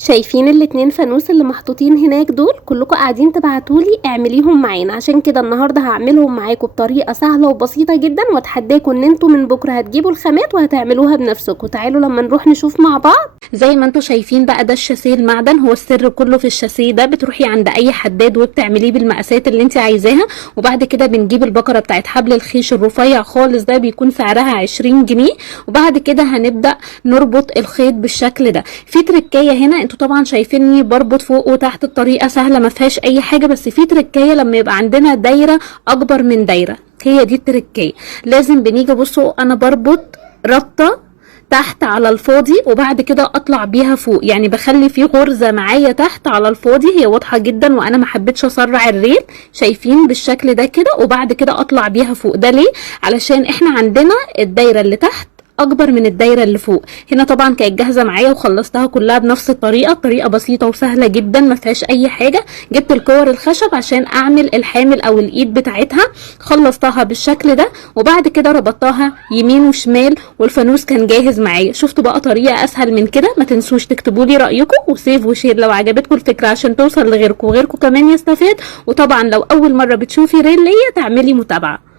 شايفين الاتنين فانوس اللي محطوطين هناك دول؟ كلكم قاعدين تبعتولي اعمليهم معانا، عشان كده النهارده هعملهم معاكم بطريقه سهله وبسيطه جدا، واتحداكم ان انتوا من بكره هتجيبوا الخامات وهتعملوها بنفسكم. تعالوا لما نروح نشوف مع بعض. زي ما انتوا شايفين بقى، ده الشاسيه المعدن، هو السر كله في الشاسيه ده. بتروحي عند اي حداد وبتعمليه بالمقاسات اللي انت عايزاها، وبعد كده بنجيب البكره بتاعت حبل الخيش الرفيع خالص ده، بيكون سعرها 20 جنيه. وبعد كده هنبدا نربط الخيط بالشكل ده. في تركايه هنا، انتوا طبعا شايفيني بربط فوق وتحت، الطريقه سهله ما فيهاش اي حاجه، بس في تركايه لما يبقى عندنا دايره اكبر من دايره، هي دي التركايه. لازم بنيجي، بصوا انا بربط ربطه تحت على الفاضي وبعد كده اطلع بيها فوق، يعني بخلي في غرزه معايا تحت على الفاضي، هي واضحه جدا وانا ما حبيتش اسرع الريل. شايفين بالشكل ده كده، وبعد كده اطلع بيها فوق. ده ليه؟ علشان احنا عندنا الدايره اللي تحت اكبر من الدايره اللي فوق. هنا طبعا كانت جاهزه معايا وخلصتها كلها بنفس الطريقه، طريقه بسيطه وسهله جدا ما فيهاش اي حاجه. جبت الكور الخشب عشان اعمل الحامل او الايد بتاعتها، خلصتها بالشكل ده، وبعد كده ربطتها يمين وشمال والفانوس كان جاهز معايا. شفتوا بقى طريقه اسهل من كده؟ ما تنسوش تكتبوا لي رايكم وسيف وشير لو عجبتكم الفكره، عشان توصل لغيركم وغيركم كمان يستفاد. وطبعا لو اول مره بتشوفي ريل ليا تعملي متابعه.